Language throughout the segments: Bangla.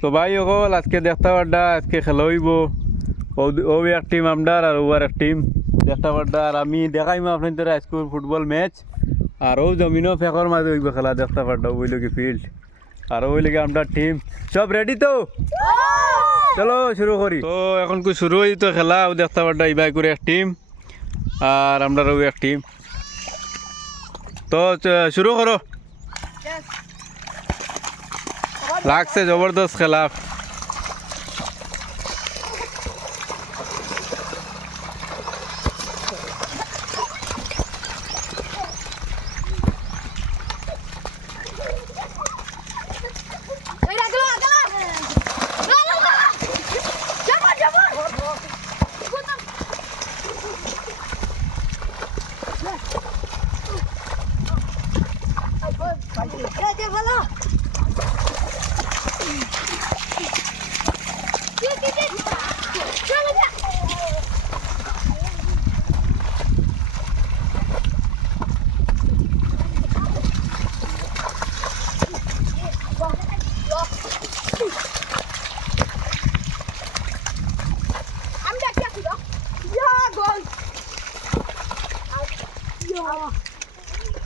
তো ভাই সকল আজকে দেখতে পাড্ডা আজকে খেলা হইব ও এক টিম আমদার আর ওর এক টিম দেখতে পাড্ডা আর আমি দেখাইমু আপনাদের আজকে ফুটবল ম্যাচ আর ও জমিনও ফেকর মাঝে হইব খেলা দেখতে পাড্ডা ওই লোকে ফিল্ড আর ওই লোকে আমদার টিম সব রেডি তো চলো শুরু করি তো এখন কো শুরু হই তো খেলা ও দেখতে পাড্ডা ইবাই করে এক টিম আর আমদার ও এক টিম তো শুরু করো লাগছে জবরদস্ত খেলা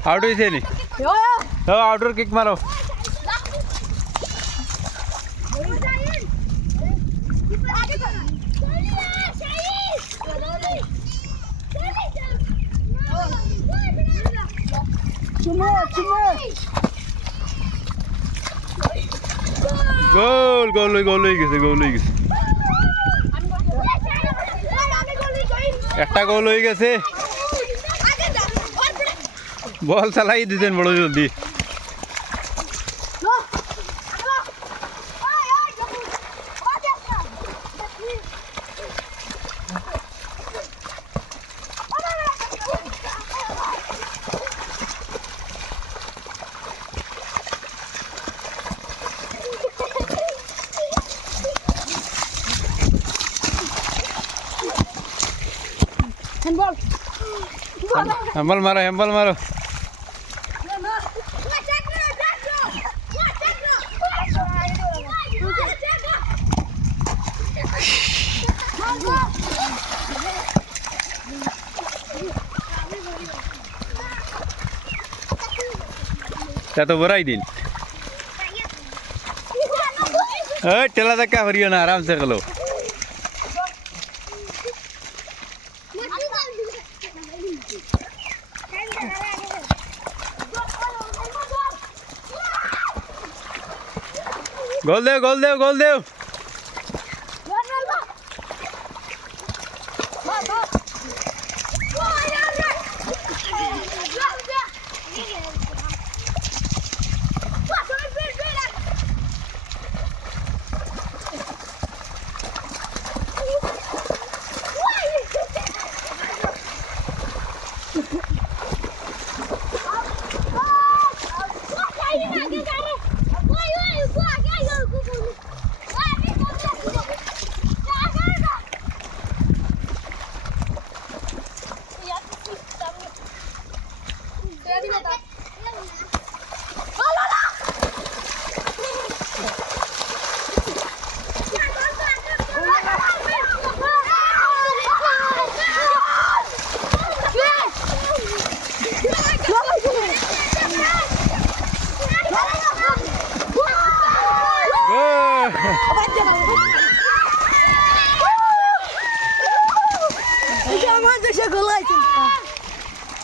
आउट हुई से नहीं तो आउटडोर किक मारो गोल गोल गोल हो गए गोल हो गए একটা গোল হয়ে গেছে বল চালাই দিতেন বড় জলদি हैंबल मारो हैंबल मारो क्या तो बुरा ही दिन चला था क्या हरियो ना आराम से खेलो गोल देव गोल देव गोल देव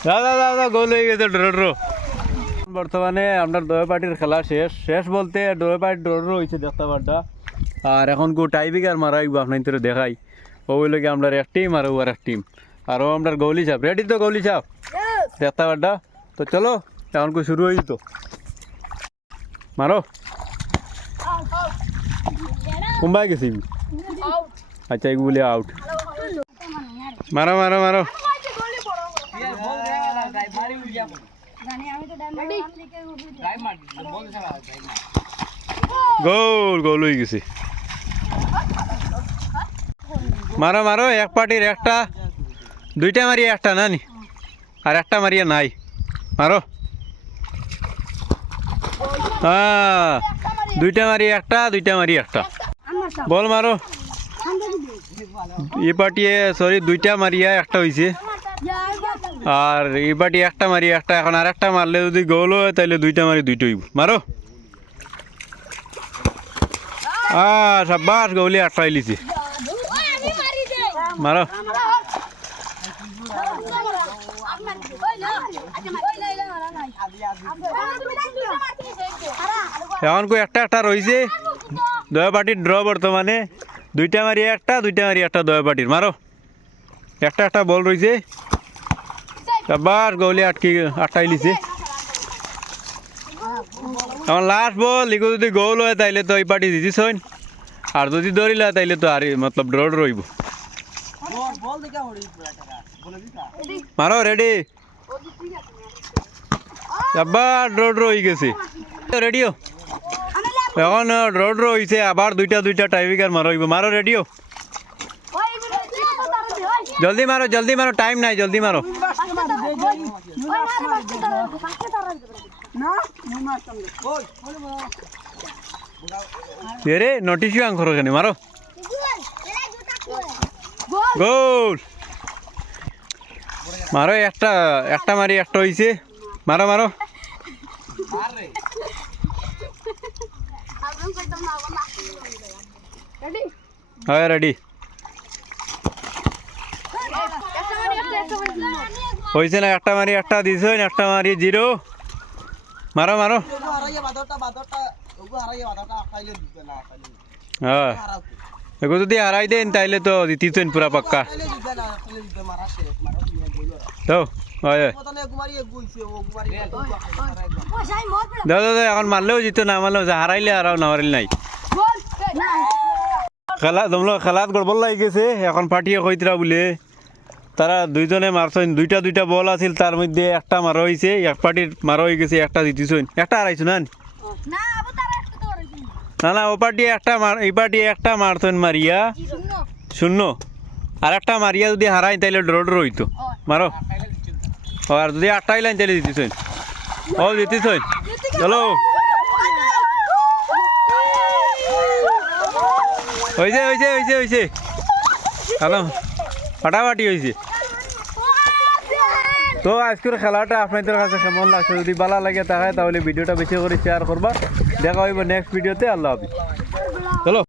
দাদা দাদা গোল হয়ে গেছে ড্র ড্র বর্তমানে আপনার দয় পার্টির খেলা শেষ শেষ বলতে দয় পার্টি ড্র ড্র হয়েছে দেখতে পারটা আর এখন কো টাইবিকার মারা হইব আপনার তো দেখাই ওই লোকে আমরা এক টিম আর ওর এক টিম আর ও আমরা গৌলি চাপ রেডি তো গৌলি চাপ দেখতে পারটা তো চলো এখন কো শুরু হয়ে তো মারো কুম্বাই গেছি আচ্ছা এগুলি আউট মারো মারো মারো গোল গোল হয়ে গেছে মারো মারো এক পার্টির একটা দুইটা মারিয়া একটা না নি আর একটা মারিয়া নাই মারো হ্যাঁ দুইটা মারি একটা বল মারো এই পার্টি সরি দুইটা মারিয়া একটা হয়েছে আর এই পার্টি একটা মারি একটা এখন আর একটা মারলে যদি গোল হয় তাহলে দুইটা মারি দুইটা হইব মারো সাব্বাস গৌলি আটটাই লিছি মারো এখন কই একটা রয়েছে দয়া পার্টির ড্র বর্তমানে দুইটা মারি একটা দয়া পার্টির মারো একটা বল রয়েছে আবার গৌলি আটটাই লিছে এখন লাস্ট বল লিখো যদি গোল হয় তাইলে তো এই পার্টি জিতিস আর যদি ধরিলা তাইলে তো আর মতলব ড্র রইব মারো রেডি আবার ড্র হয়ে গেছে রেডিও এখন ড্র হয়েছে আবার দুইটা টাইব্রেকার মারো রেডিও জলদি মারো টাইম নাই জলদি মারো রে নোটিস আঙ্কর কেন মারো গোল মারো একটা মারি একটা হয়েছে মারো হ্যাঁ রেডি হয়েছে না একটা মারি একটা দিছ একটা মারি 0 মারো হ্যাঁ এগো যদি হারাই দেন তাইলে তো দিতেন পুরা পাক্কা তো দাদা এখন মারলেও জিতো না মারলেও হারাইলে আর না হারাইলে নাই খেলাত গড়বড় লাগি গেছে এখন পার্টিয়ে কইতরা বলে তারা দুইজনে মারছেন দুইটা বল আছিল তার মধ্যে একটা মারা হয়েছে এক পার্টির মারা হয়ে গেছে একটা জিতিছেন একটা হারাইছো না না ও পার্টি এই পার্টি একটা মারছেন মারিয়া 0 আর একটা মারিয়া যদি হারাই তাইলে ড্র হইতো মারো আর যদি 8 লাইন তাইলে জিতিছেন জিতিছেন চলো হয়েছে ফাটাফাটি হয়েছে তো আজকের খেলাটা আপনাদের কাছে কেমন লাগছে যদি ভালো লাগে তাহলে ভিডিওটা বেশি করে শেয়ার করবা দেখা হইব নেক্সট ভিডিওতে আল্লাহ হাফেজ।